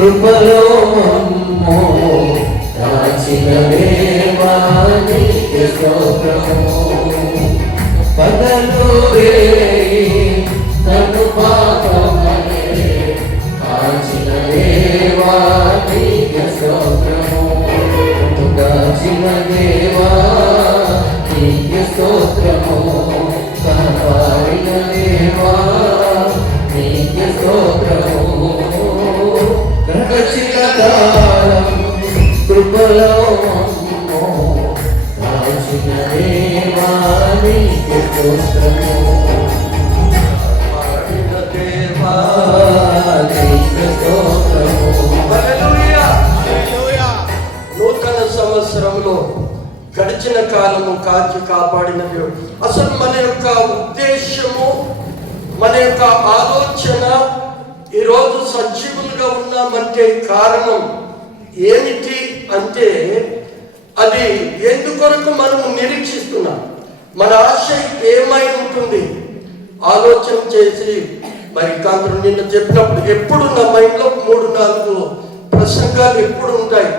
కృపలో మమ్ము కాచిన దేవా నీకే స్తోత్రము. పగలు రేయి తను పాపమనే కాచిన దేవా నీకే స్తోత్రము. కాచిన దేవా నీకే స్తోత్రము. కాపాడిన దేవా నీకే స్తోత్రము. రక్షిత కాలం కృపలో మమ్ము కాచిన దేవా నీకే స్తోత్రము. కాపాడిన దేవా నీకే స్తోత్రము. హల్లెలూయా. నూతన సంవత్సరంలో గడిచిన కాలము కాచి కాపాడిన దేవుడు. అసలు మన యొక్క ఉద్దేశము, మన యొక్క ఆలోచన, ఈరోజు సజీవులుగా ఉన్నామంటే కారణం ఏమిటి అంటే, అది ఎందుకొరకు మనము నిరీక్షిస్తున్నాం, మన ఆశ ఏమై ఉంటుంది ఆలోచన చేసి. మరి కాంతరు నిన్న చెప్పినప్పుడు ఎప్పుడు నా మైండ్లో 3-4 ప్రసంగాలు ఎప్పుడు ఉంటాయి.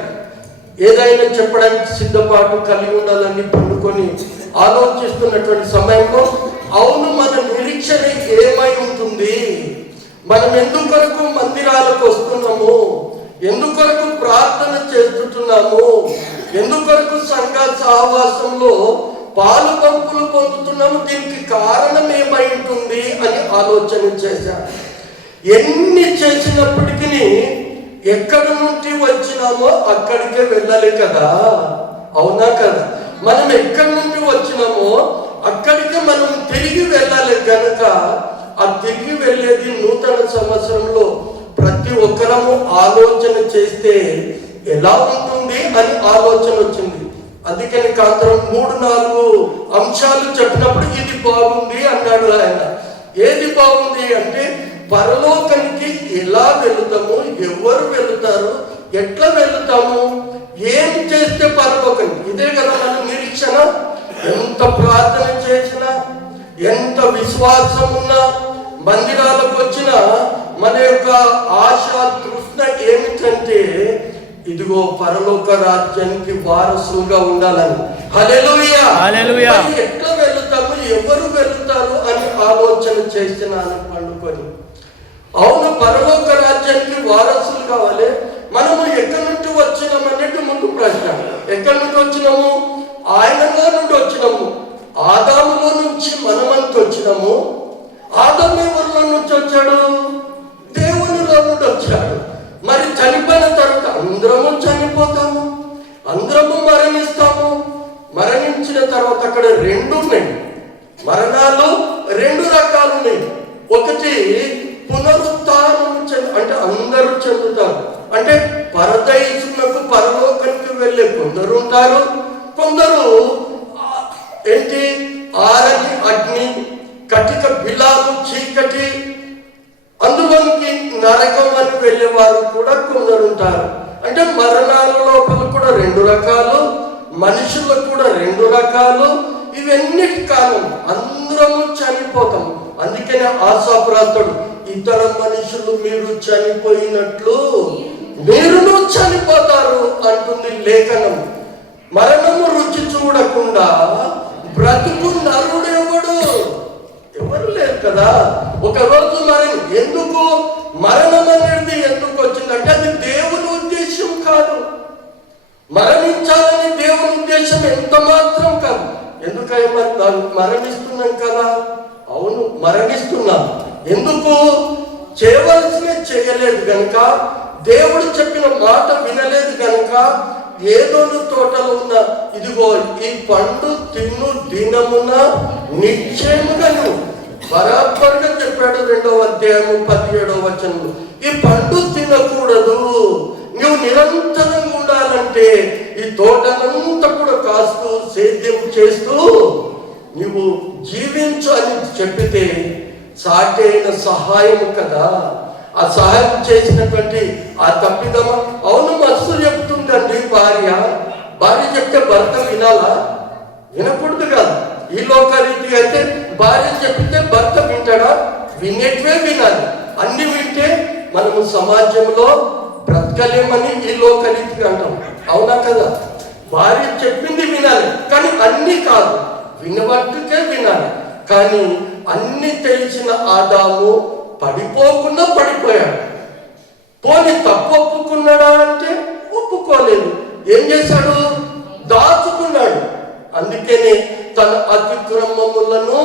ఏదైనా చెప్పడానికి సిద్ధపాటు కలిగి ఉండాలని పండుకొని ఆలోచిస్తున్నటువంటి సమయంలో, అవును మన నిరీక్షణ ఏమై ఉంటుంది, మనం ఎందుకొరకు మందిరాలకు వస్తున్నాము, ఎందుకొరకు ప్రార్థన చేస్తున్నాము, ఎందుకొరకు సంఘ సహవాసంలో పాలు పంపులు పొందుతున్నాము, దీనికి కారణం ఏమై ఉంటుంది అని ఆలోచన చేశాను. ఎన్ని చేసినప్పటికీ ఎక్కడి నుండి వచ్చినామో అక్కడికే వెళ్ళాలి కదా, అవునా కదా? మనం ఎక్కడి నుండి వచ్చినామో అక్కడికే మనం తిరిగి వెళ్ళాలి కనుక, ఆ తిరిగి వెళ్ళేది నూతన సంవత్సరంలో ప్రతి ఒక్కరము ఆలోచన చేస్తే ఎలా ఉంటుంది అని ఆలోచన వచ్చింది. అందుకని కాంతరం 3-4 అంశాలు చెప్పినప్పుడు ఇది బాగుంది అన్నాడు ఆయన. ఏది బాగుంది అంటే, పరలోకానికి ఎలా వెళుతాము, ఎవరు వెళుతారు, ఎట్లా వెళుతాము, ఏం చేస్తే పరలోకానికి. ఇదే కదా మన నిరీక్షణ. ఎంత ప్రార్థన చేసినా, ఎంత విశ్వాసం ఉన్నా, మందిరాలకు వచ్చినా మన యొక్క ఆశ తృష్ణ ఏమిటంటే, ఇదిగో పరలోక రాజ్యానికి వారసులుగా ఉండాలని. హల్లెలూయా. హల్లెలూయా. ఎట్లా వెళుతాము, ఎవరు వెళుతారు అని ఆలోచన చేసినాను పండుకొని. అవును, పరలోక రాజ్యానికి వారసులు కావాలి. మనము ఎక్కడి నుండి వచ్చినాము అనేది ముందు ప్రశ్న. ఎక్కడి నుండి వచ్చినాము? ఆయనలో నుండి వచ్చినాము. ఆదాములో నుంచి మనమంతా వచ్చినాము. ఆదాము ఎవరిలో నుంచి వచ్చాడు? దేవునిలో నుండి వచ్చాడు. మరి చనిపోయిన తర్వాత అందరము చనిపోతాము, అందరము మరణిస్తాము. మరణించిన తర్వాత అక్కడ 2 ఉన్నాయి. మరణాలు 2 రకాలు ఉన్నాయి. ఒకటి పునరుత్థానం, అంటే అందరూ చెందుతారు. అంటే పరదైసునకు, పరలోకానికి వెళ్ళే కొందరు ఉంటారు. కొందరు ఏంటి, ఆరని అగ్ని, కటిక బిలాలు, చీకటి, అందులోనికి నరకం అని వెళ్ళేవారు కూడా కొందరు ఉంటారు. అంటే మరణాల లోపల కూడా 2 రకాలు, మనుషులకు కూడా 2 రకాలు. ఇవన్నిటి కాలం అందరము చనిపోతాం. అందుకనే ఆశాప్రాతుడు, ఇతర మనుషులు మీరు చనిపోయినట్లు మీరును చనిపోతారు అంటుంది లేఖనం. మరణము రుచి చూడకుండా బ్రతుకు నరుడెవడు? ఎవరు లేరు కదా. ఒకరోజు ఎందుకు మరణం అనేది ఎందుకు వచ్చిందంటే, అది దేవుని ఉద్దేశం కాదు. మరణించాలని దేవుని ఉద్దేశం ఎంత మాత్రం కాదు. ఎందుకైనా మరణిస్తున్నాం కదా. అవును, మరణిస్తున్నాం. ఎందుకు? చేయవలసినవి చేయలేదు కనుక, దేవుడు చెప్పిన మాట వినలేదు కనుక. ఏదోను తోటలో ఉన్న, ఇదిగో ఈ పండు తిన్ను దినమున నిశ్చయముగా నువ్వు, బరాబర్గా చెప్పాడు 2వ అధ్యాయము 17వ వచనంలో. ఈ పండు తినకూడదు, నువ్వు నిరంతరంగా ఉండాలంటే ఈ తోటనంతా కూడా కాస్తూ సేద్యం చేస్తూ నువ్వు జీవించు అని చెప్పితే సాటైన సహాయం కదా. ఆ సహాయం చేసినటువంటి ఆ తప్పిదమ, అవును మస్తు చెప్తుందండి భార్య చెప్తే భర్త వినాలా? వినకూడదు కాదు. ఈ లోకరీతి అయితే భార్య చెప్పితే భర్త వింటాడా? వినేటివే వినాలి. అన్ని వింటే మనము సమాజంలో బ్రతకలేమని ఈ లోకరీతిగా అంటాం. అవునా కదా? భార్య చెప్పింది వినాలి, కానీ అన్ని కాదు, వినబట్టుకే వినాలి. కానీ అన్ని తెలిసిన ఆదాము పడిపోకుండా పడిపోయాడు. పోనీ తప్పు ఒప్పుకున్నాడా అంటే ఒప్పుకోలేదు. ఏం చేశాడు? దాచుకున్నాడు. అందుకనే తన అతిక్రమములను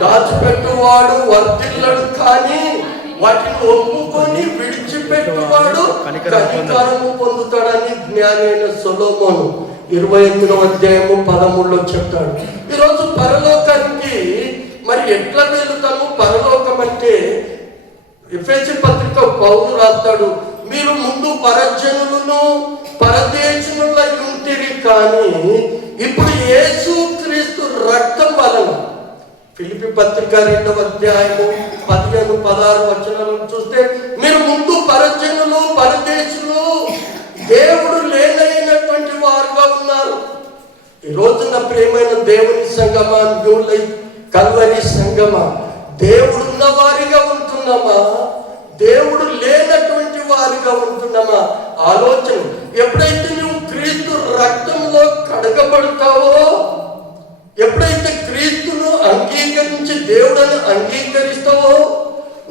దాచిపెట్టువాడు వర్ధిల్లడు, కానీ వాటిని ఒప్పుకొని విడిచిపెట్టువాడు కనికరము పొందుతాడని జ్ఞానైన సొలొమోను 28వ అధ్యాయము 13లో చెప్తాడు. ఈరోజు పరలోకానికి మరి ఎట్లా వెళ్తాము? పరలోకం అంటే ఎఫెసీ పత్రిక పౌలు రాస్తాడు, మీరు ముందు పరజనులను పరదేశునులై ఉంటిరి, కానీ ఇప్పుడు యేసుక్రీస్తు రక్తం వలన. ఫిలిప్పీ పత్రిక 2వ అధ్యాయము 15-16 వచనాలను చూస్తే, మీరు ముందు పరజనులు పరదేశులు దేవుడు లేనైనటువంటి వారుగా ఉన్నారు. ఈ రోజున ప్రియమైన దేవుని సంగమా, న్యూ లైఫ్ కల్వరి సంగమా, దేవుడున్న వారిగా ఉంటున్నామా, దేవుడు లేనటువంటి వారిగా ఉంటున్నామా? ఆలోచన. ఎప్పుడైతే నువ్వు క్రీస్తు రక్తంలో కడగబడతావో, ఎప్పుడైతే క్రీస్తును అంగీకరించి దేవుడని అంగీకరిస్తావో,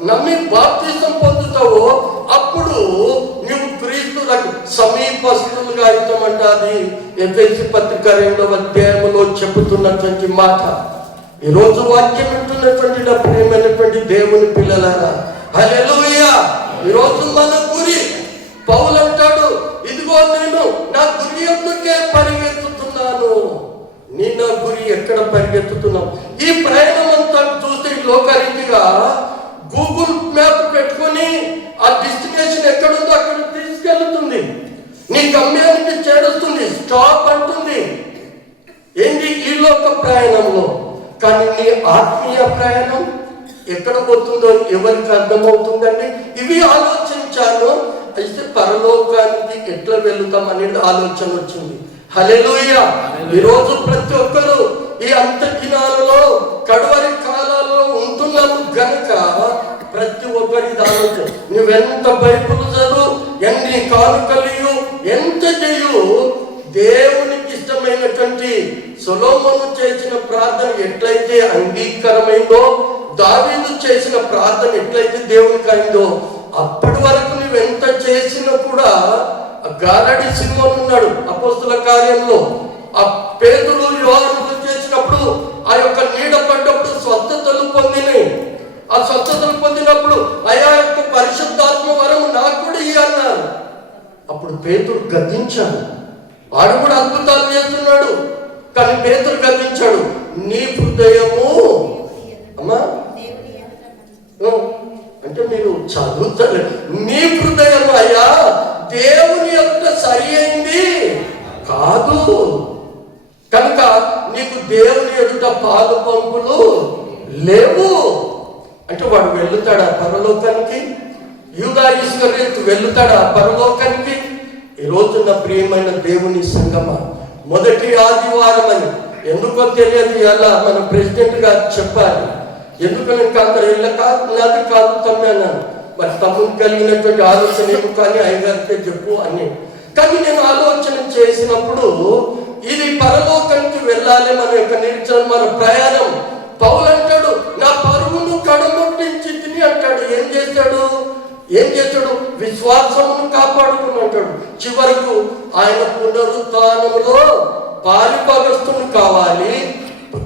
నమ్మి బాప్తిసం పొందుతావో, అప్పుడు నువ్వు క్రీస్తు సమీపస్తులుగా అవుతామంట. అది ఎఫెసీ పత్రిక 2వ అధ్యాయంలో చెబుతున్నటువంటి మాట. ఈరోజు వాక్యం వింటున్నటువంటి నా ప్రియమైనటువంటి దేవుని పిల్లలారా, హల్లెలూయా. ఈరోజు మన గురి, పౌలు అంటాడు, ఇదిగో నేను నా గురి ఎందుకే పరిగెత్తుతున్నాను. నీ నా గురి ఎక్కడ పరిగెత్తుతున్నావు? ఈ ప్రయాణం అంతా చూస్తే లోకరీతిగా గూగుల్ మ్యాప్ పెట్టుకొని ఆ డెస్టినేషన్ ఎక్కడుందో అక్కడ తీసుకెళ్తుంది, నీ గమ్యానికి చేరుస్తుంది, స్టాప్ అంటుంది. ఏంటి ఈ లోక ప్రయాణంలో? కానీ నీ ఆత్మీయ ప్రయాణం ఎక్కడ పోతుందో ఎవరికి అర్థమవుతుందండి? ఇవి ఆలోచించాను. అయితే పరలోకానికి ఎట్లా వెళ్తాం అనేది ఆలోచన వచ్చింది. హల్లెలూయా. ఈరోజు ప్రతి ఒక్కరు ఈ అంత దినాలలో కడవరి కాలాల్లో ఉంటున్నాము గనక ప్రతి ఒక్కరి ఆలోచన. నువ్వెంత బైబిల్ చదువు, ఎన్ని కానుకలు, ఎంత చేయు, దేవునికి ఇష్టమైనటువంటి సొలొమోను చేసిన ప్రార్థన ఎట్లయితే అంగీకారమైందో, దావీదు చేసిన ప్రార్థన ఎట్లయితే దేవునికి అయిందో, అప్పటి వరకు నువ్వెంత చేసినా కూడా గారడి సింహం ఉన్నాడు అపోస్తుల కార్యంలో. ఆ పేతురు యోహానులు చేసినప్పుడు ఆ యొక్క నీడ పడ్డప్పుడు స్వస్థతలు పొందినాయి. ఆ స్వస్థతలు పొందినప్పుడు అయా యొక్క పరిశుద్ధాత్మ వరం నాకు కూడా ఇయ్య అన్నారు. అప్పుడు పేతురు గద్దించాడు. వాడు కూడా అద్భుతాలు చేస్తున్నాడు, కానీ పేతురు గద్దించాడు. నీ హృదయము అమ్మా అంటే మీరు చదువుతారు, నీ హృదయం అయ్యా దేవుని యొక్క సరి అయింది కాదు, కనుక నీకు దేవుని ఎదుట పాలు పంపులు లేవు. అంటే వాడు వెళ్తాడా పరలోకానికి? యూదా ఇస్కరియోతు వెళ్తాడా పరలోకానికి? ఈ రోజున ప్రియమైన దేవుని సంగమా, మొదటి ఆదివారం అని ఎందుకో తెలియదు, ఎలా మన ప్రెసిడెంట్ గారు చెప్పాలి. ఎందుకని అక్కడ నాది కాదు తమ్మి అన్నాను. మరి తమ్ముడు కలిగినటువంటి ఆలోచన ఏమో, కానీ అయ్యగారితే చెప్పు అని. కానీ నేను ఆలోచన చేసినప్పుడు ఇది పరలోకానికి వెళ్ళాలి మన యొక్క నిరీక్షణ, మన ప్రయాణం. పౌలు అంటాడు, నా పరుగును కడముట్టించి తిని అంటాడు. ఏం చేశాడు? విశ్వాసమును కాపాడుకుని అంటాడు. చివరకు ఆయన పునరుత్థానములో పాలిభాగస్తులు కావాలి.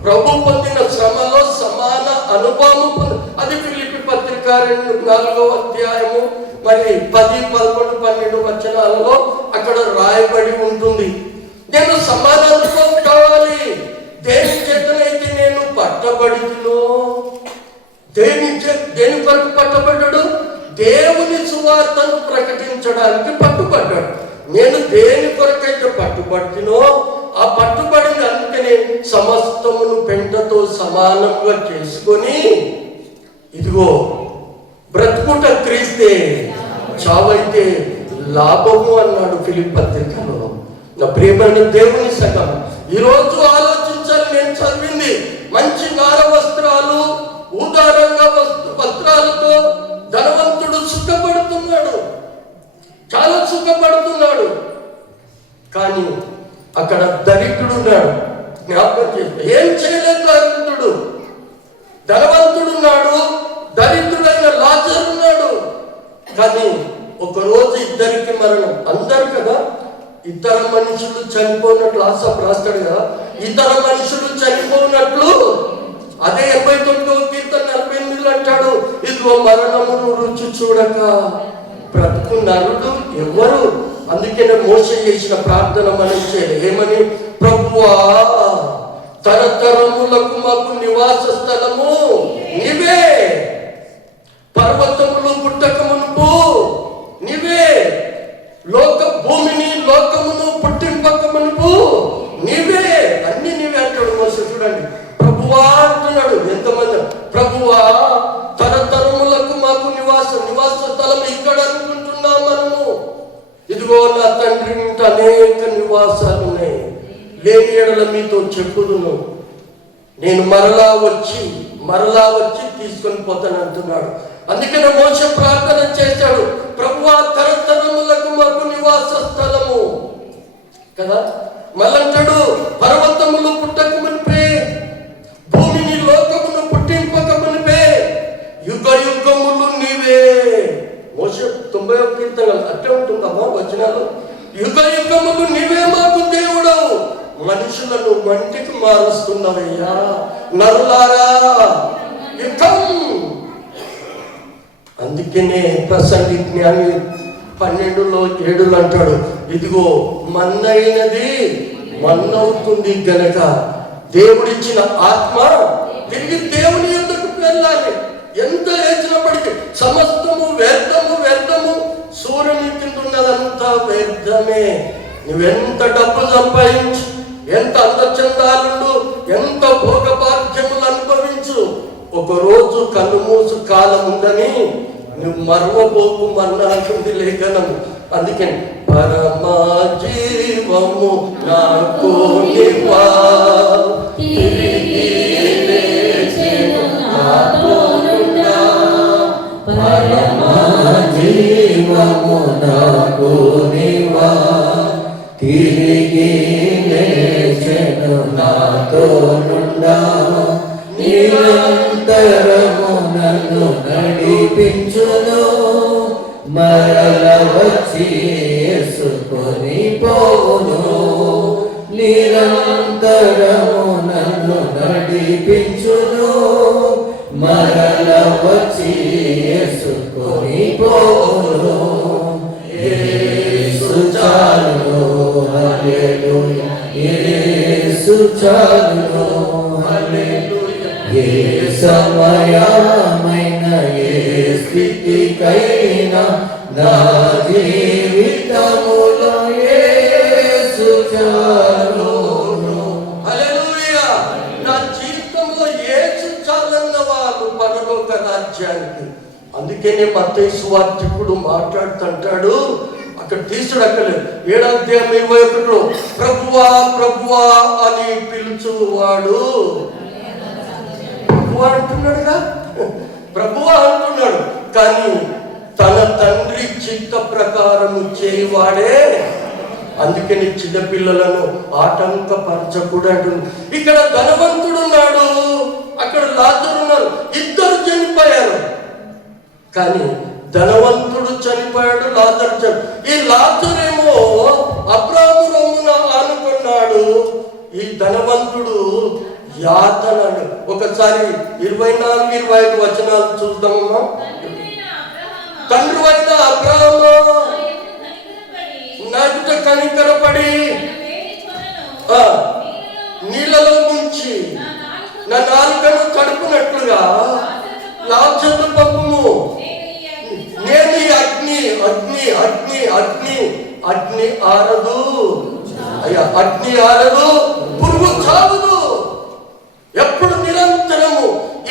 ప్రభు పొందిన శ్రమలో సమాన అనుభవం. అది ఫిలిప్పీ పత్రిక 4వ అధ్యాయము మరి 10, 11, 12 వచనాలలో అక్కడ రాయబడి ఉంటుంది. నేను సమాన అనుభవం కావాలి. దేని చేతనైతే నేను పట్టబడినో, దేని కొరకు పట్టబడ్డాడు? దేవుని సువార్తను ప్రకటించడానికి పట్టుబడ్డాడు. నేను దేని కొరకైతే పట్టుబడినో ఆ పట్టుబడిన అందుకనే సమస్తమును పెంటతో సమానంగా చేసుకొని, ఇదిగో బ్రతుకుట క్రీస్తే, చావైతే లాభము అన్నాడు ఫిలిప్పీ పత్రికలో. నా ప్రియమైన దేవుని సంగమం, ఈరోజు ఆలోచించాలి. నేను చదివింది మంచి నార వస్త్రాలు, ఊదారంగా వస్త్రాలతో ధనవంతుడు సుఖపడుతున్నాడు. చాలా సుఖపడుతున్నాడు. కానీ అక్కడ దరిద్రుడు ఉన్నాడు. జ్ఞాపకం చేస్తే ఏం చేయలేదు దరిద్రుడు. ధనవంతుడున్నాడు, దరిద్రుడైన లాజరు ఉన్నాడు. కానీ ఒకరోజు ఇద్దరికి మరణం. అందరు కదా ఇతర మనుషులు చనిపోయినట్లు ఆసఫ్ రాస్తాడు కదా, ఇతర మనుషులు చనిపోయినట్లు. అదే 79వ కీర్తన 48 అంటాడు, ఇదిగో మరణమును రుచి చూడక బ్రతుకు నరుడు ఎవరు. అందుకనే మోసే చేసిన ప్రార్థన మనం చేయాలి. ఏమని? ప్రభువా, తరతరములకు మాకు నివాస స్థలము నీవే, పర్వతములు పుట్టక మునుపు నీవే, భూమిని లోకమును పుట్టింపక మునుపు నీవే, అన్ని నీవే అంటాడు మోసే. చూడండి, ప్రభువా అంటున్నాడు. ఎంతమంది? ప్రభువా, తరతరములకు మాకు నివాస స్థలం ఇక్కడ అనుకుంటున్నాం మనము. ఇదిగో నా తండ్రి ఇంట అనేక నివాసాలు ఉన్నాయి, లేని ఎడల మీతో చెప్పుదును, నేను మరలా వచ్చి తీసుకొని పోతాను అంటున్నాడు. అందుకనే మోసే ప్రార్థన చేశాడు, ప్రభువా, తరతరములకు మాకు నివాస స్థలము కదా. మళ్ళంటాడు, పర్వతములు పుట్టక మునిపే, భూమిని లోకమును పుట్టింపక మునిపే, యుగ యుగములు నీవే. మోసే 90వ కీర్తన అట్టే ఉంటుందమ్మా వచనాలు. యుగ యుగములు నీవే మాకు దేవుడవు, మనుషులను మంటికి మారుస్తున్నవయ్యా. నరులారా యుగం. అందుకనే ప్రసంగి జ్ఞాని 12:7 అంటాడు, ఇదిగో మన్నైనది మన్నవుతుంది గనక దేవుడిచ్చిన ఆత్మ తిరిగి దేవుని యొద్దకు వెళ్ళాలి. ఎంత లేచినప్పటికీ సమస్తము వ్యర్థము, సూర్యుని కింద ఉన్నదంతా వ్యర్థమే. నువ్వెంత డబ్బు సంపాదించు, ఎంత అందచందాలు, ఎంత భోగభాగ్యములు అనుభవించు, ఒకరోజు కన్ను మూసు కాలం ఉందని నువ్వు మర్వబోకు మన్నాకుంది లేఖనము. అందుకని పరమా జీవము నాకు నివా, పరమా జీవము నాకు నివా, తిరిగి లేచెను నాతో నుండా, నిరంతరము నన్ను నడిపించును, మరల వచ్చి యేసుకొని పోవును, నిరంతరము నన్ను నడిపించును, మరల వచ్చి యేసుకొని పోవును. యేసు చాలును, హల్లెలూయా, యేసు చాలును, హల్లెలూయా. ఏ సమయమైన ఏ స్థితికైనా నా జీవితములో యేసు చాలును, హల్లెలూయా. నా జీవితంలో యేసు చాలన్న వాళ్ళు పరలోక రాజ్యానికి. అందుకనే మత్తయి సువార్తికుడు మాట్లాడుతుంటాడు, అక్కడ తీసుడు అక్కర్లేదు, 7:21 ప్రభువా ప్రభువా అని పిలుచువాడు ప్రభువా అంటున్నాడుగా, ప్రభువా అంటున్నాడు. కానీ తన తండ్రి చిత్త ప్రకారము చేయవాడే. అందుకని చిన్నపిల్లలను ఆటంకపరచకూడదు. ఇక్కడ ధనవంతుడున్నాడు, అక్కడ లాజరు ఉన్నారు, ఇద్దరు చనిపోయారు. కానీ ధనవంతుడు చనిపోయాడు, లాజరు చనిపోయాడు. ఈ లాజరేమో అబ్రాహాము రొమ్మున ఆనుకున్నాడు, ఈ ధనవంతుడు యాతనడు. ఒకసారి 24-25 వచనాలు చూద్దామమ్మా. తండ్రి అయిన అబ్రాహాము నా ఎదుట కనికరపడి నీళ్ళలో ముంచి నా నాలుకను తడుపునట్లుగా లాజరును పంపుము. నేను ఈ అగ్ని ఆరదు అయ్యా, అగ్ని ఆరదు, పురుగు చావదు. ఎప్పుడు నిరంతరము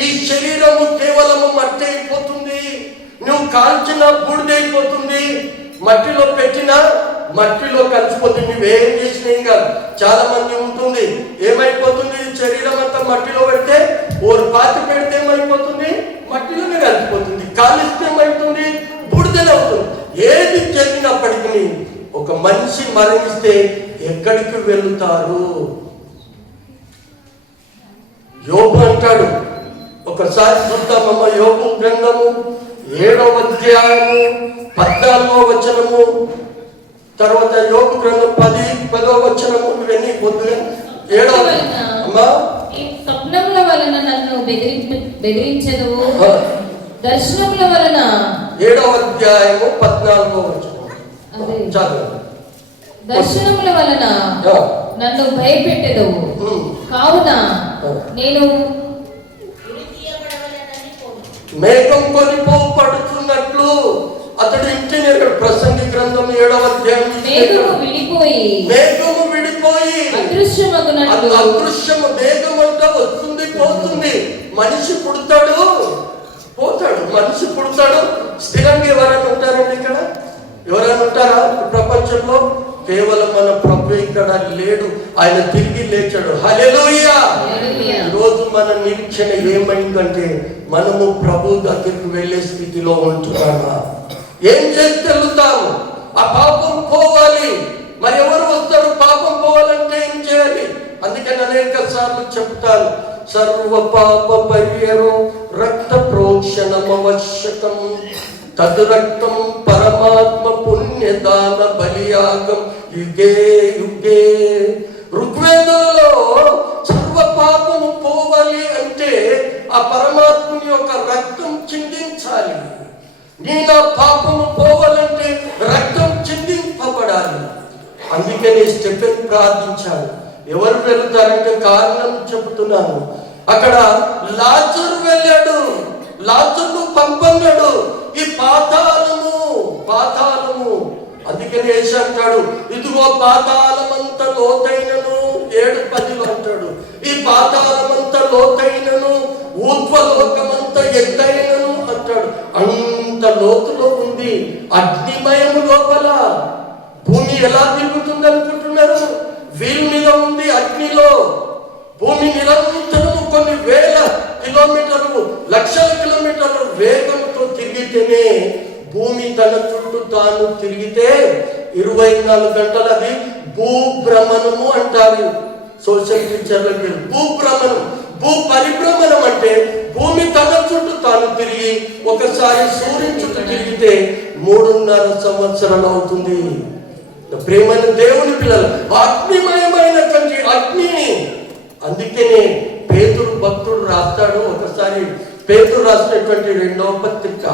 ఈ శరీరము కేవలము మట్టి అయిపోతుంది, నువ్వు కాల్చిన బూడిదైపోతుంది, మట్టిలో పెట్టినా మట్టిలో కలిసిపోతుంది. నువ్వేం చేసినా ఏం కాదు. చాలా మంది ఉంటుంది, ఏమైపోతుంది, శరీరం అంతా మట్టిలో పెడితే ఓరు పాతి పెడితే ఏమైపోతుంది, మట్టిలోనే కలిసిపోతుంది. కాలిస్తే ఏమైతుంది, బూడిదనే అవుతుంది. ఏది జరిగినప్పటికీ పట్టుకుని ఒక మనిషి మరణిస్తే ఎక్కడికి వెళుతారు? యోబు అంటాడు, ఒకసారి చూద్దామమ్మ. యోబు గ్రంథము 7వ అధ్యాయము 14వ వచనము, తర్వాత యోబు గ్రంథం 10వ వచనము. ఇవన్నీ పొద్దుగా 7వ అమ్మా. స్వప్నముల వలన నన్ను బెదిరించెదవు, దర్శనముల వలన 7వ అధ్యాయము 14వ వచనం. దర్శనముల వలన నన్ను భయపెట్టెదవు, కావున నేను మేఘం కొనిపోబడుతున్నట్లు అతడు ఇంటిని ప్రసంగి గ్రంథం 7వ అధ్యాయం. మేఘము విడిపోయి అదృశ్యము. మేఘం అంతా వస్తుంది పోతుంది. మనిషి పుడతాడు పోతాడు, మనిషి పుడతాడు. స్థిరంగా ఎవరైనా ఉంటారండి ఇక్కడ? ఎవరైనా ఉంటారా ప్రపంచంలో? కేవలం మన ప్రభు ఇక్కడ లేడు, ఆయన తిరిగి లేచాడు. హల్లెలూయా. ఈరోజు మన నిరీక్షణ ఏమైందంటే మనము ప్రభు దగ్గరికి వెళ్ళే స్థితిలో ఉంటున్నామా? ఏం చేసి వెళ్తాము? ఆ పాపం పోవాలి. మరి ఎవరు వస్తారు? పాపం పోవాలంటే ఏం చేయాలి? అందుకని అనేక సార్లు చెప్తాను, సర్వ పాప పరిహారం రక్త ప్రోక్షణమవశ్యకం, తదు రక్తం పరమాత్మ పుణ్యదాన బలియాగం యుగే యుగే. ఋగ్వేదంలో సర్వ పాపము పోవాలి అంటే ఆ పరమాత్ముని యొక్క రక్తం చిందించాలి. నీ నా పాపము పోవాలంటే రక్తం చిందింపబడాలి. అందుకని స్టెఫెన్ ప్రార్థించాడు. ఎవరు వెళ్తారంటే కారణం చెబుతున్నాను. అక్కడ లాజరు వెళ్ళాడు, లాజరును పంపన్నాడు. ఈ పాతాళము పాతాళము. అందుకని యేసు అంటాడు, ఇదిగో పాతాళమంత లోతైనను 7:10 అంటాడు. ఈ పాతాళమంత లోతైనను ఊర్ధ్వలోకమంత ఎత్తైనను అంటాడు. అంత లోతులో ఉంది అగ్నిమయము లోపల. భూమి ఎలా తిరుగుతుంది అనుకుంటున్నారు? వీల్ మీద ఉంది అగ్నిలో. భూమి నిరంతరం కొన్ని వేల కిలోమీటర్లు, లక్షల కిలోమీటర్ల వేగంతో తిరిగితేనే భూమి తన చుట్టూ తాను తిరిగితే 24 గంటలు అది భూభ్రమణము అంటారు. సోషల్ టీచర్లకు భూభ్రమణం. భూ పరిభ్రమణం అంటే భూమి తన చుట్టూ తాను తిరిగి ఒకసారి సూర్యుని చుట్టూ తిరిగితే 3.5 సంవత్సరాలు అవుతుంది. ప్రేమైన దేవుని పిల్లలు, అగ్నిమయమైనటువంటి అగ్ని. అందుకనే పేతురు భక్తుడు రాస్తాడు. ఒకసారి పేతురు రాసినటువంటి 2వ పత్రిక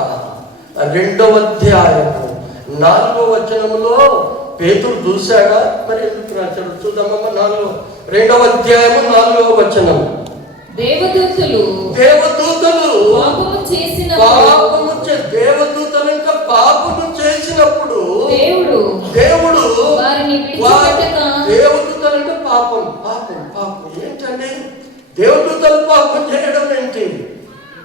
2వ అధ్యాయము 4వ వచనములో పేతురు చూశాడా? మరి ఎందుకు రాశాడు చూద్దామమ్మా. 2వ అధ్యాయము 4వ వచనం. దేవదూతలు పాపము దేవదూతలు ఇంకా పాపము చేసినప్పుడు దేవుడు దేవదూతలు అంటే పాపం పాపం పాపం ఏంటండి? దేవదూతలు పాపం చేయడం ఏంటి?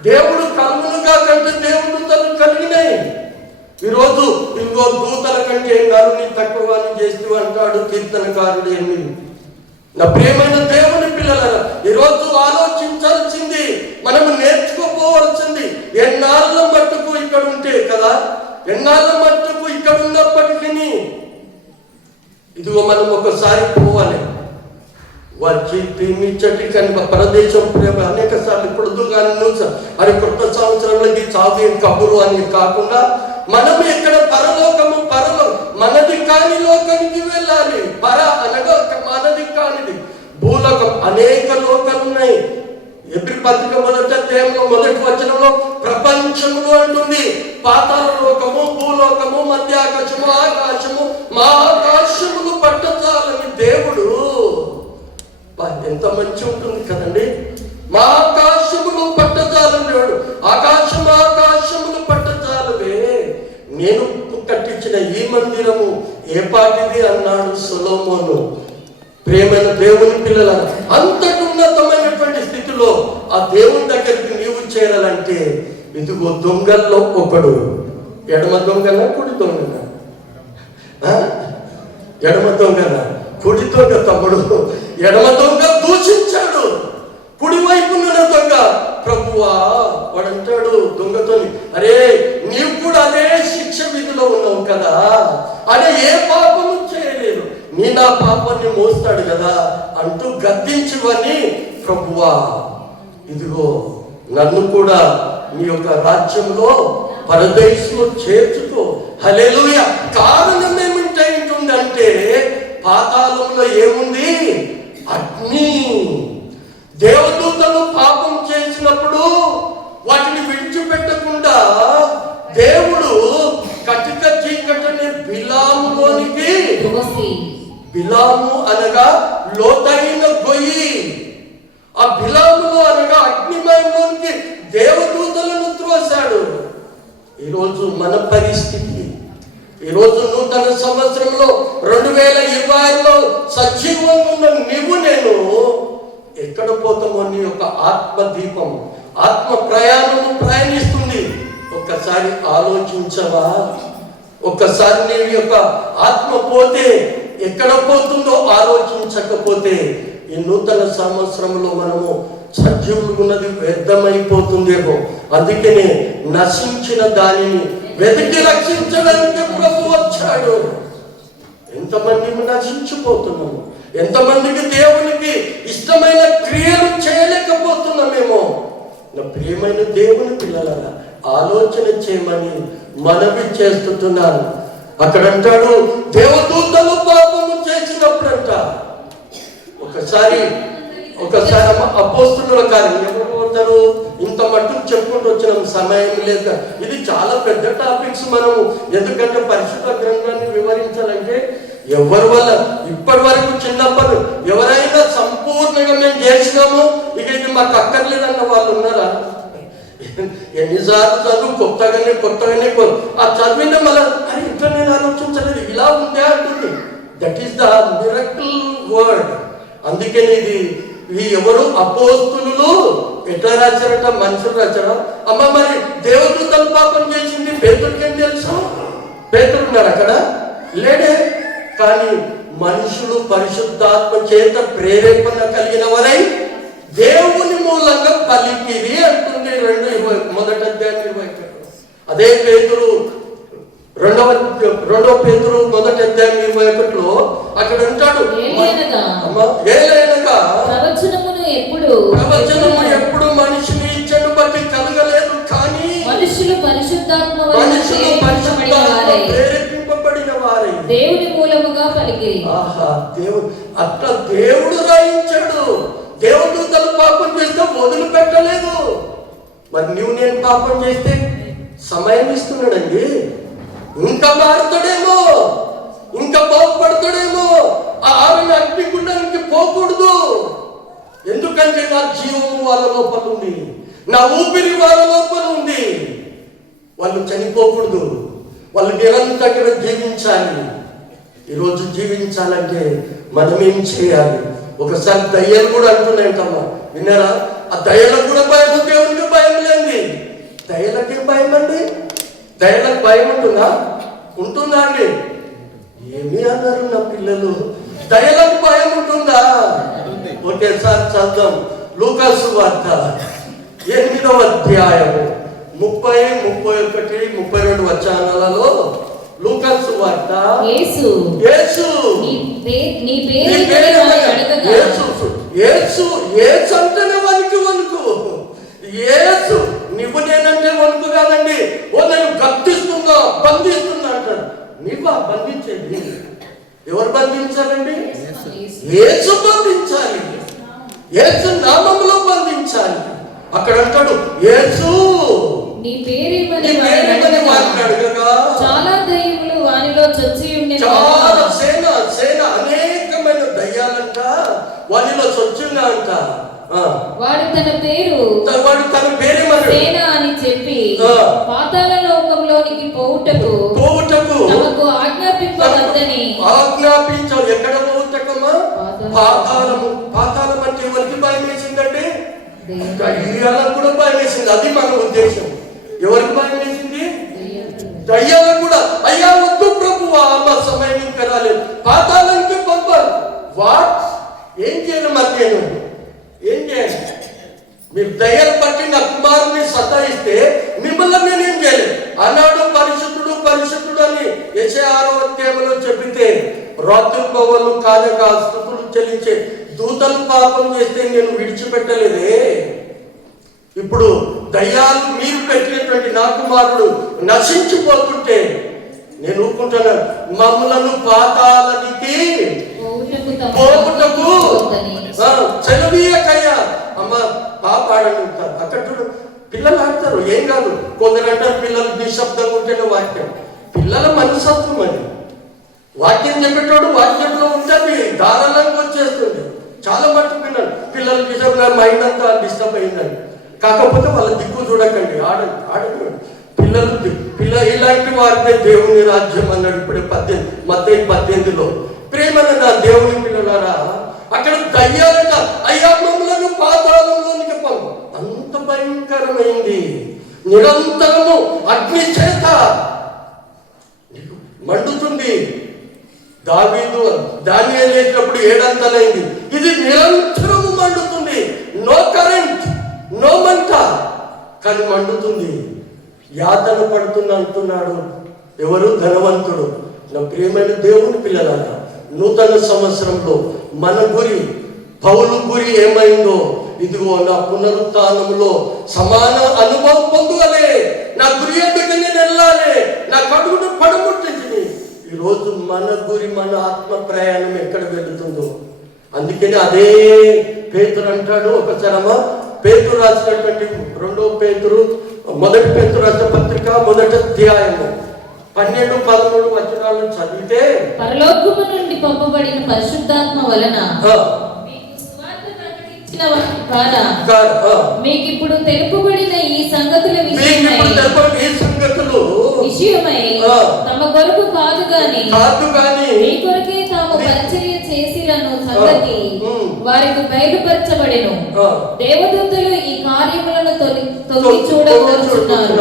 దేవుడు కలుగునుగా కంటే దేవదూతలు కలిగినాయి. ఈరోజు ఇంకో దూతల కంటే నరుని తక్కువ చేస్తూ అంటాడు కీర్తనకారుడు 8. నా ప్రియమైన దేవుని పిల్లలారా, ఈరోజు ఆలోచించాల్సింది, మనము నేర్చుకోపోవాల్సింది, ఎన్నాళ్ళ మట్టుకు ఇక్కడ ఉంటే కదా, ఎన్నాళ్ళ మట్టుకు ఇక్కడ ఉన్నప్పటికీ ఇదిగో మనం ఒకసారి పోవాలి. వచ్చి ప్రేమించటి కనుక పరదేశం ప్రేమ అనేక సార్లు ఇప్పుడు కానీ న్యూస్ మరి కొత్త సంవత్సరంలోకి చావు కబురు అని కాకుండా మనం ఇక్కడ పరలోకము మనది కాని లోకానికి వెళ్ళాలి. అనగా మనది కానిది భూలోకం. అనేక లోకాలు ఉన్నాయి. ఎబ్రి పత్రిక 1వ అధ్యాయంలో 1వ వచనంలో ప్రపంచములు అంటుంది. పాతాళ లోకము, భూలోకము, మధ్యాకాశము, ఆకాశము, మహాకాశములు పట్టచాలని దేవుడు. ఎంత మంచి ఉంటుంది కదండి. మహాకాశములు పట్టచాలని దేవుడు. ఆకాశములు పట్టచాలవే. నేను కట్టించిన ఈ మందిరము ఏ పాటిది అన్నాడు సొలొమోను. ప్రేమైన దేవుని పిల్లల, అంతటి ఉన్నతమైనటువంటి స్థితిలో ఆ దేవుని దగ్గరికి నీవు చేరాలంటే ఇదిగో దొంగల్లో ఒకడు. ఎడమ దొంగనా కుడి దొంగనా? ఎడమ దొంగనా కుడి దొంగ? తమ్ముడు, ఎడమ దొంగ దూషించాడు, కుడివైపున్న దొంగ ప్రభువా వాడంటాడు దొంగతోని, అరే నీవు కూడా అదే శిక్ష విధిలో ఉన్నావు కదా, ఆయన ఏ పాపము చేయలేదు, నీ నా పాపాన్ని మోస్తాడు కదా అంటూ గద్దించువని, ప్రభువా ఇదిగో నన్ను కూడా నీ యొక్క రాజ్యంలో పరదేశంలో చేర్చుకో. హల్లెలూయా. కారణం ఏమిటంటే పాతాళంలో ఏముంది? అగ్ని. దేవదూతలు పాపం చేసినప్పుడు వాటిని విడిచిపెట్టకుండా దేవుడు కటిక చీకటిని బిలాములోనికి, బిలాము అనగా లోతైన గొయ్యి, ఆ బిలాములో అనగా అగ్నిమయంలోనికి దేవదూతలను త్రోశాడు. ఈరోజు మన పరిస్థితి, ఈరోజు నూతన సంవత్సరంలో 2026లో సజీవంగా ఉన్న నీవు నేను ఎక్కడ పోతామో నీ యొక్క ఆత్మ దీపం, ఆత్మ ప్రయాణము ప్రయాణిస్తుంది. ఒక్కసారి ఆలోచించవా? ఒక్కసారి నీ యొక్క ఆత్మ పోతే ఎక్కడ పోతుందో ఆలోచించకపోతే ఈ నూతన సంవత్సరంలో మనము సజీవులున్నది వ్యర్థమైపోతుందేమో. అందుకనే నశించిన దానిని వెతికి రక్షించడానికి ప్రభు వచ్చాడు. ఎంతమంది నశించిపోతున్నాము, ఎంతమందికి దేవునికి ఇష్టమైన క్రియలు చేయలేకపోతున్నామేమో. నా ప్రియమైన దేవుని పిల్లలారా, ఆలోచన చేయమని మనవి చేస్తున్నాను. అక్కడ అంటాడు, దేవదూతలు పాపము చేసినప్పుడంట. ఒకసారి అపోస్తుల కార్యం ఎవరు పోతారు? ఇంత మట్టుకు చెప్పుకుంటూ వచ్చిన సమయం లేదు. ఇది చాలా పెద్ద టాపిక్స్ మనము, ఎందుకంటే పరిశుద్ధ గ్రంథాన్ని వివరించాలంటే ఎవరి వల్ల ఇప్పటి వరకు చిన్నప్పుడు ఎవరైనా సంపూర్ణంగా మేము చేసినాము ఇక ఇది మాకు అక్కర్లేదన్న వాళ్ళు ఉన్నారా? ఎన్నిసార్లు చదువు కొత్తగానే ఆ చదివిన మళ్ళీ అది ఇంట్లో నేను ఆలోచించలేదు, ఇలా ఉందే అంటుంది. That is the miracle word. అందుకని ఇది ఎవరు అపోస్తులు ఎట్లా రాశారట? మనుషులు రాశారా? అమ్మ మరి దేవదూతలు పాపం చేసింది పేతుడికి ఏం తెలుసు? పేతుడు ఉన్నాడు అక్కడ? లేడే. కానీ మనుషులు పరిశుద్ధాత్మ చేత ప్రేరేపణ కలిగిన వారై దేవుని మూలంగా పలికిరి అంటుంది 2:20. అదే పేతురు రెండవ పేతురు 1:21 అక్కడ అంటాడు, ఏలైనగా ప్రవచనము ఎప్పుడు మనిషిని ఇచ్చను బట్టి కలగలేదు, కానీ మనుషులు పరిశుద్ధాత్మ ప్రేరేపింపబడిన వారే దేవుని మూలముగా పలికిరి. అట్లా దేవుడు రాయించాడు. దేవదూతలు పాపం చేస్తే వదిలిపెట్టలేదు. మరి నువ్వు నేను పాపం చేస్తే సమయం ఇస్తున్నాడండి. ఇంకా మారుతాడేమో, ఇంకా బాగుపడతాడేమో. ఆ ఆమెను అగ్నిగుండానికి పోకూడదు. ఎందుకంటే నా జీవము వాళ్ళ లోపల ఉంది, నా ఊపిరి వాళ్ళ లోపల ఉంది. వాళ్ళు చనిపోకూడదు, వాళ్ళు నిరంతరం జీవించాలి. ఈరోజు జీవించాలంటే మనం ఏం చేయాలి? ఒకసారి దయ్యాలు కూడా అంటున్నాయంటమ్మా, విన్నారా? ఆ దయ్యాలకు కూడా భయం, దేవునికి భయం లేని దయ్యాలకి భయం అండి. దయ్యాలకు భయం ఉంటుందా అండి? ఏమి అన్నారు నా పిల్లలు? దయ్యాలకు భయం ఉంటుందా? ఒకేసారి చదువుదాం. లూకాసు వార్త 8వ అధ్యాయము 30, 31, 32 వచనాలలో లూకాసు వార్త యేసు అంటేనే వణుకు. యేసు నువ్వు నేనంటే వణుకు కాదండి. నేను గద్దిస్తున్నా, బంధిస్తున్నా అంటాడు. నువ్వా బంధించేది? ఎవరు బంధించాలండి? యేసు బంధించాలి, యేసు నామములో బంధించాలి. అక్కడ అంటాడు, యేసు నీ పేరేమని అడగగా చాలా దయ్యములు వానిలో చొచ్చి ఉండెను. చాలా సేన అనేకమైన దయ్యాలంట వానిలో చొచ్చున్నా అంట. వాడు తన పేరేమని సేన అని చెప్పి పాతాళ లోకంలోనికి పోవుటకు తమకు ఆజ్ఞాపించవద్దని ఆజ్ఞాపించావు. ఎక్కడ పోవుటకమ్మా? పాతాళం అంటే ఎవరికి భయం వేసిందంటే దయ్యాలకు కూడా భయం వేసింది. అది మన ఉద్దేశం. ఎవరికి భయం వేసింది? దయ్యాలకు కూడా. అయ్యా వద్దు ప్రభువా, మా సమయం ఇంకా రాలేదు, పాతాళానికి పంపారు. ఏం చేయాలి? మరి నేను ఏం చేయాలి? మీరు దయ్యాలు పట్టి నా కుమారుని సతాయిస్తే మిమ్మల్ని నేనేం చేయలేదు. ఆనాడు పరిశుద్ధుడు అని యెషయా 6వ అధ్యాయంలో చెప్పితే రాత్రి పగలు కాదక స్తుతులు చెల్లించే దూతలు పాపం చేస్తే నేను విడిచిపెట్టలేదే. ఇప్పుడు దయ్యాలు మీరు పెట్టినటువంటి నా కుమారుడు నశించిపోతుంటే నేను ఊరుకుంటున్నాను. మమ్మలను పాతాళానికి పోగుటకు చదివీయకయ్యా. అమ్మ పాప ఆడగలుగుతారు. అక్కడ చూడు, పిల్లలు ఆడతారు, ఏం కాదు. కొందరు అంటారు పిల్లలు నిశ్శబ్దంగా ఉంటేనే వాక్యం. పిల్లల మనస్తత్వం అది. వాక్యం చెప్పేటోడు వాక్యంలో ఉంటుంది, ధారాళంగా వచ్చేస్తుంది. చాలా మట్టుకు పిల్లలు నిజంగా మైండ్ అంతా డిస్టర్బ్ అయిందని. కాకపోతే వాళ్ళ దిక్కు చూడకండి, ఆడండి. పిల్ల ఇలాంటి వారిదే దేవుని రాజ్యం అన్నాడు. ఇప్పుడే మత్తయి 18లో. ప్రేమన నా దేవుని పిల్లలారా, అక్కడ దయ్యాలట అయ్యా మమ్మలను పాతాళంలోనికి పంపు. అంత భయంకరమైంది. నిరంతరము అగ్ని చేత మండుతుంది. దావీదు దానియేలు లేచినప్పుడు 7 అంతలైంది. ఇది నిరంతరము మండుతుంది. నో కరెంట్, నో మంట, కానీ మండుతుంది. యాతన పడుతున్నా అంటున్నాడు ఎవరు? ధనవంతుడు. నా ప్రియమైన దేవుని పిల్లలారా, నూతన సంవత్సరంలో మన గురి, పౌలు గురి ఏమైందో, ఇదిగో నా పునరుత్థానంలో సమాన అనుభవం పొందువలే, నా గురి ఎందుకు నేను వెళ్ళాలి, నా కడుగును పడగొట్టింది. ఈరోజు మన గురి, మన ఆత్మ ప్రయాణం ఎక్కడ వెళుతుందో. అందుకని అదే పేతురు అంటాడు. ఒకసారమ్మా పేతురు రాసినటువంటి 2వ పేతురు, 1 పేతురు రాసిన పత్రిక 1వ అధ్యాయము 12-13 వచనాలను చదివితే, పరలోకము నుండి పంపబడిన పరిశుద్ధాత్మ వలన మీకు సువార్త ప్రకటించిన వారి ద్వారా మీకు ఇప్పుడు తెలుపబడిన ఈ సంగతుల విషయమై తమ కొరకు కాదు గాని మీ కొరకే తాము పరిచర్య చేసిరను సంగతి వారికి బయలుపరచబడెను. దేవదూతలు ఈ కార్యములను తొంగి చూడగోరుచున్నారు.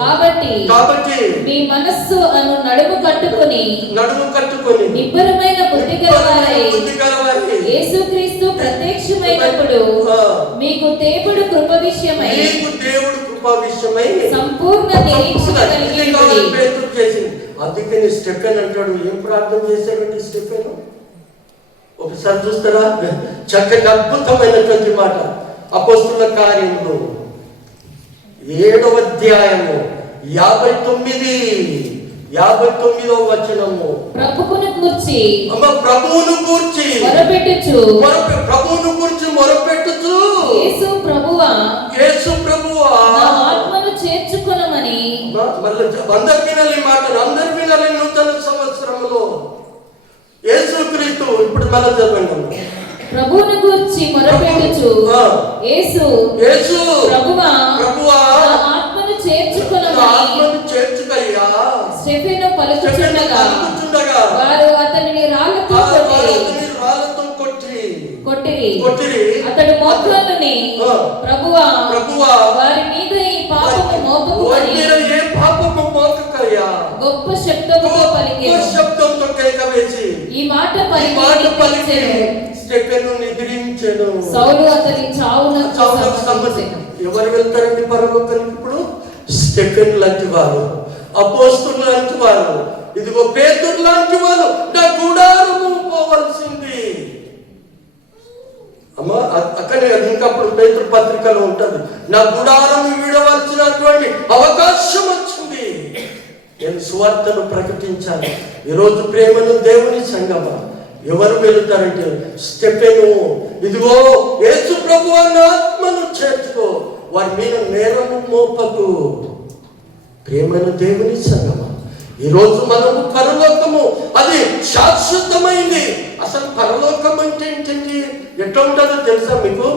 కాబట్టి మీ మనస్సు అను నడుము కట్టుకొని నిబ్బరమైన బుద్ధి గలవారై యేసుక్రీస్తు ప్రత్యక్షమైనప్పుడు మీకు దేవుడు కృప విషయమై సంపూర్ణ నిరీక్షణ కలిగి ఉండండి. అందుకని స్టెఫెన్ అంటాడు, ఏం ప్రార్థన చేశాడంటే స్టెఫెన్ ఒకసారి చూస్తారా? చక్కటి అద్భుతమైనటువంటి మాట. అపోస్తుల కార్యములు 7వ అధ్యాయము 59వ వచనము. ప్రభువును గూర్చి మొరపెట్టుచు యేసు ప్రభువా నా ఆత్మను చేర్చుకొనమని. మళ్ళీ అందరు వినాలి మాటలు, అందరు వినాలి. నూతన సంవత్సరంలో యేసుక్రీస్తు, ఇప్పుడు మళ్ళీ చదవండి. ప్రభువును గూర్చి మొరపెట్టుచు యేసు ప్రభువా నా ఆత్మను చేర్చుకొనమని స్టెఫెను పలుకుచుండగా వారు అతనిని రాళ్లతో కొట్టిరి. అతడు మోకాళ్ళని ప్రభువా వారి మీద ఈ పాపము మోపకుమని గొప్ప శబ్దముతో పలికెను. ఈ మాట స్టెఫెను నిద్రించెను. సౌలు అతని చావునకు సమ్మతించెను. ఎవరు వెళ్తారండి పరలోకానికి ఇప్పుడు? స్టెఫెన్ లాంటి వారు, అపోస్తలులు లాంటి వారు, ఇదిగో పేతురు లాంటి వారు. నా గుడారము పోవలసింది. అమ్మా అక్కడే ఇంకప్పుడు పేతురు పత్రికలో ఉంటుంది, నా గుడారము విడవలసినటువంటి అవకాశం వచ్చింది. నేను సువార్తను ప్రకటించాను. ఈరోజు ప్రేమను దేవుని సంగమా ఎవరు వెళుతారంటే స్టెఫెను, ఇదిగో యేసు ప్రభువా నా ఆత్మను చేర్చుకో, వారి మీద నేరము మోపకు. ప్రేమను దేవుని సంగమా, ఈరోజు మనము పరలోకము అది శాశ్వతమైంది. అసలు పరలోకం అంటే ఏంటండి? ఎట్లా ఉంటుందో తెలుసా మీకు?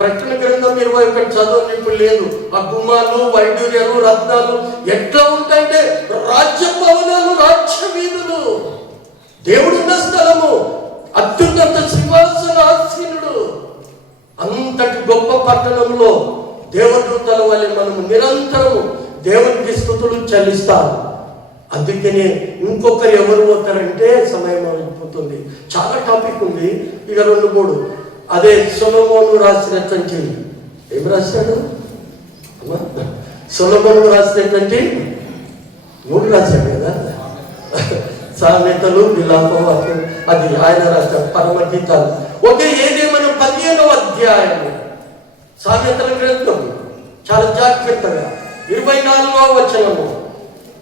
ప్రకటన గ్రంథం 21 చదవని ఇప్పుడు లేదు. ఆ గుమ్మాలు, వైడూర్యాలు, రత్నాలు ఎట్లా ఉంటాయంటే రాజ్య భవనాలు, రాజ్య వీధులు, దేవుడున్న స్థలము, అత్యున్నత సింహాసనాసీనుడు. అంతటి గొప్ప పట్టణంలో దేవదూతల వలె మనము నిరంతరము దేవునికి స్తుతులు చెల్లిస్తాం. అందుకనే ఇంకొకరు ఎవరు పోతారంటే సమయం అయిపోతుంది. చాలా టాపిక్ ఉంది, ఇక 2-3. అదే సొలొమోను రాసినటువంటి, ఏం రాశాడు? సొలొమోను రాసినటువంటి 3 రాశాడు కదా. సామెతలు, విలాపవాక్యం, అది ఆయన రాశారు పరమగీతాలు. ఒకే ఏదేమైనా 15వ అధ్యాయము సామెతల గ్రంథం చాలా జాగ్రత్తగా 24వ వచనము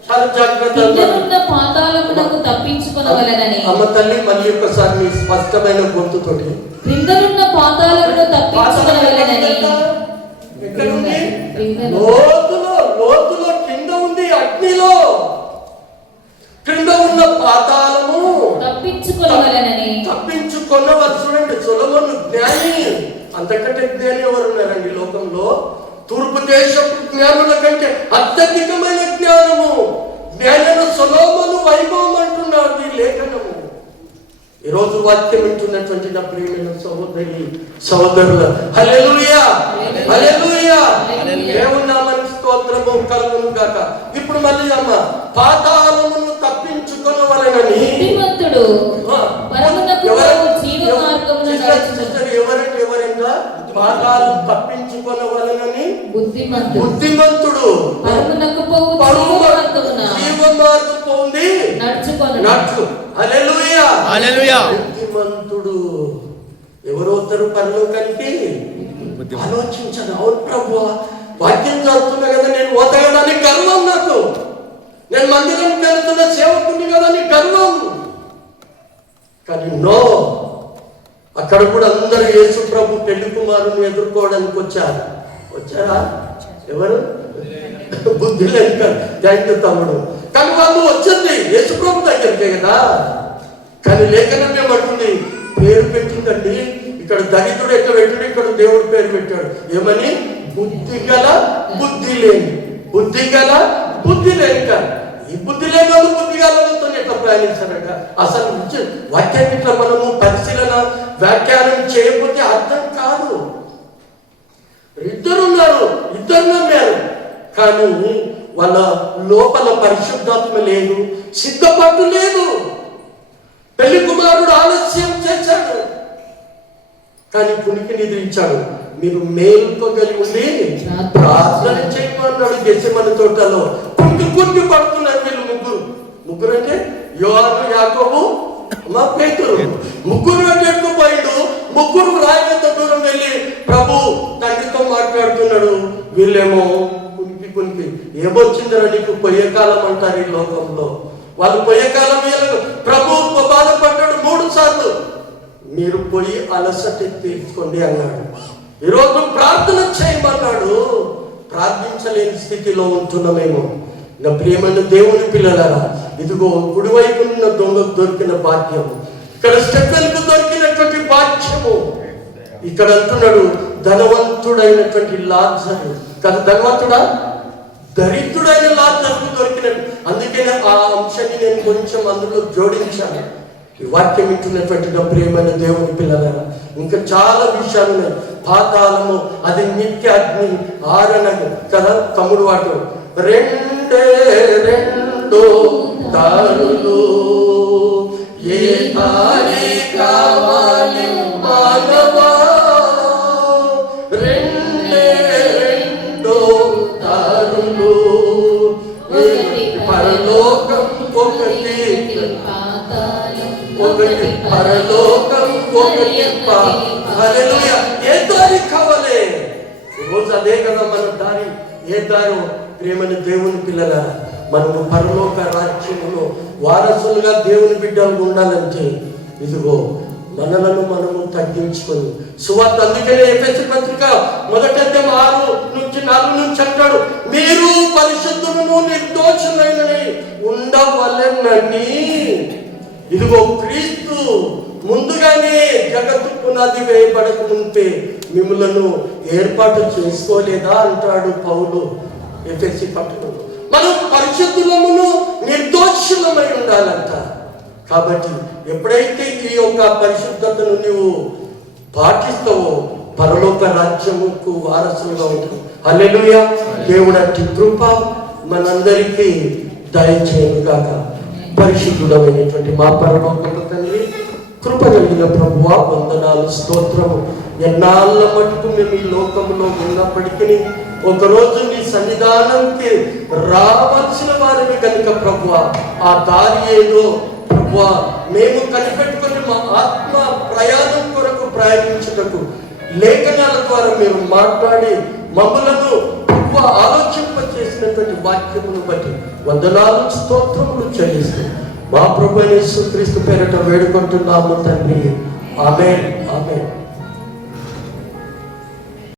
చాలా జాగ్రత్తగా పాతాళమునకు తప్పించుకొనవలెనని. అమ్మ తల్లి మళ్ళీ ఒకసారి మీ స్పష్టమైన గొంతుతోటి క్రిందనున్న పాతాళమును తప్పించుకొనవలెనని. ఎక్కడుంది? లోతులో కింద ఉంది, అగ్నిలో. క్రింద ఉన్న పాతాళము తప్పించుకొనవలెనని. చూడండి, సొలొమోను జ్ఞాని. అంతకంటే జ్ఞాని ఎవరు ఉన్నారండి లోకంలో? తూర్పు దేశపు జ్ఞానుల కంటే అత్యధికమైన జ్ఞానము జ్ఞానము సొలొమోను వైభవం అంటున్నారు ఈ లేఖనము. ఈరోజు వాక్యం వింటున్నటువంటి నా ప్రియమైన సహోదరి సహోదరుల, హల్లెలూయా హల్లెలూయా, దేవుని నామమునకు స్తోత్రము కలుగును గాక. ఇప్పుడు మళ్ళీ అమ్మ, పాతాళమును తప్పించుకొనవలెనని బుద్ధిమంతుడు పరమునకు జీవ మార్గమున నడుచును. ఎవరంగా పాతాళం తప్పించుకొనవలెనని బుద్ధిమంతుడు పరమునకు పోవు జీవ మార్గము నడుచు. హల్లెలూయా హల్లెలూయా. బుద్ధిమంతుడు ఎవరవుతారు పరలోకానికి? ఆలోచించదు. అవును ప్రభువా, వాక్యం చదువుతున్నా కదా, నేను పోతా కదా అని గర్వం నాకు. నేను మందిరానికి వెళ్తున్న సేవకుని కదా అని గర్వం. కానీ నో, అక్కడ కూడా అందరూ యేసు ప్రభు పెళ్లి కుమారుని ఎదుర్కోవడానికి వచ్చారా? ఎవరు? బుద్ధి లేక. థ్యాంక్ యూ తమ్ముడు. కానీ వాళ్ళు వచ్చింది యేసు ప్రభు దగ్గరికే కదా. కానీ లేఖనం ఏమంటుంది? పేరు పెట్టిందండి. ఇక్కడ దరిద్రుడు ఎట్లా పెట్టాడు, ఇక్కడ దేవుడు పేరు పెట్టాడు. ఏమని? బుద్ధిగల బుద్ధి లేని. బుద్ధిగల బుద్ధి లేని. కానీ ఈ బుద్ధి లేని వాళ్ళు బుద్ధిగలతో ఎట్లా ప్రయాణించారట? అసలు వాక్యాన్ని ఇట్లా మనము పరిశీలన వ్యాఖ్యానం చేయకపోతే అర్థం కాదు. ఇద్దరున్నారు, ఇద్దరు నమ్మారు, కానీ వాళ్ళ లోపల పరిశుద్ధాత్మ లేదు, సిద్ధపాటు లేదు. పెళ్లి కుమారుడు ఆలస్యం చేశాడు, కానీ పునికి నిద్రించాడు. మీరు మేల్కోగలిగి ఉండి ప్రార్థన చేయమన్నాడు. గెత్సేమనే తోటలో పుంకి పడుతున్నారు వీళ్ళు ముగ్గురు అంటే యోహాను, యాకోబు, పేతురు. ముగ్గురు ఎట్టుకుపోయాడు. ముగ్గురు రాయంత దూరం వెళ్ళి ప్రభు తండ్రితో మాట్లాడుతున్నాడు. వీళ్ళేమో పునికి ఏమొచ్చిందరో నీకు పొయ్యే కాలం అంటారు ఈ లోకంలో. వాళ్ళు పొయ్యే కాలం ప్రభు బాధపడ్డాడు 3 సార్లు. మీరు పోయి అలసట తీర్చుకోండి అన్నాడు. ఈరోజు ప్రార్థన చేయమన్నాడు. ప్రార్థించలేని స్థితిలో ఉంటున్నామేమో. నా ప్రియమైన దేవుని పిల్లలారా, ఇదిగో కుడివైపున్న దొంగకు దొరికిన భాగ్యము, ఇక్కడ స్టెఫెన్కు దొరికినటువంటి భాగ్యము. ఇక్కడ అంటున్నాడు ధనవంతుడైనటువంటి లాజరు కదా. ధనవంతుడా? దరిద్రుడైన లాజరుకు దొరికినట్టు. అందుకనే ఆ అంశాన్ని నేను కొంచెం అందులో జోడించాను. ఈ వాక్యం ఇచ్చినటువంటి నా ప్రియమైన దేవుని పిల్లలారా, ఇంకా చాలా విషయాలు ఉన్నాయి. పాతాళము అది నిత్య అగ్ని ఆరణము కదా. తమ్ముడు వాడు 2 దారులు ఏ దారి కావాలి మానవా, 2 దారులు, పరలోకం ఒకటి పరలోకం ఒకటి. హల్లెలూయా. ఏ దారి కావాలి? ఈరోజు అదే కదా మన దారి. ఏ దారి? ప్రియమైన దేవుని పిల్లలారా, మనము పరలోక రాజ్యములో వారసులుగా దేవుని బిడ్డలు ఉండాలంటే ఇదిగో మనలను మనము తగ్గించుకొని సువార్త. అందుకనే ఎఫెసీ పత్రిక 1:6-4 అంటాడు, మీరు పరిశుద్ధులను నిర్దోషులైనని ఉండవలెనని. ఇదిగో క్రీస్తు ముందుగానే జగత్తు పునాది వేయబడక ముందే మిమ్మలను ఏర్పాటు చేసుకోలేదా అంటాడు పౌలు ఎఫెసీ పత్రికలో. మనం పరిశుద్ధులమును నిర్దోషులమై ఉండాలంట. కాబట్టి ఎప్పుడైతే ఈ యొక్క పరిశుద్ధతను నీవు పాటిస్తావో పరలోక రాజ్యముకు వారసులుగా ఉంటావు. హల్లెలూయా. దేవుడు అట్టి కృప మనందరికీ దయచేయను గాక. పరిశుద్ధుడమైనటువంటి మా పరలోక తండ్రి, కృప కలిగిన ప్రభువా, వందనాలు, స్తోత్రము. ఎన్నాళ్ళ మటుకు మేము ఈ లోకంలో ఉన్నప్పటికీ ఒకరోజు నీ సన్నిధానంకి రావాల్సిన వారిని కనుక ప్రభువా, ఆ దారి ఏదో ప్రభువా మేము కనిపెట్టుకుని మా ఆత్మ ప్రయాణం కొరకు ప్రయాణించుటకు లేఖనాల ద్వారా మీరు మాట్లాడి మమ్మలను ప్రభువా ఆలోచింప చేసినటువంటి వాక్యమును బట్టి వందనాలు స్తోత్రములు చెల్లిస్తూ మా ప్రభువైన యేసుక్రీస్తు పేరిట వేడుకుంటున్నాము తండ్రి. ఆమేన్, ఆమేన్.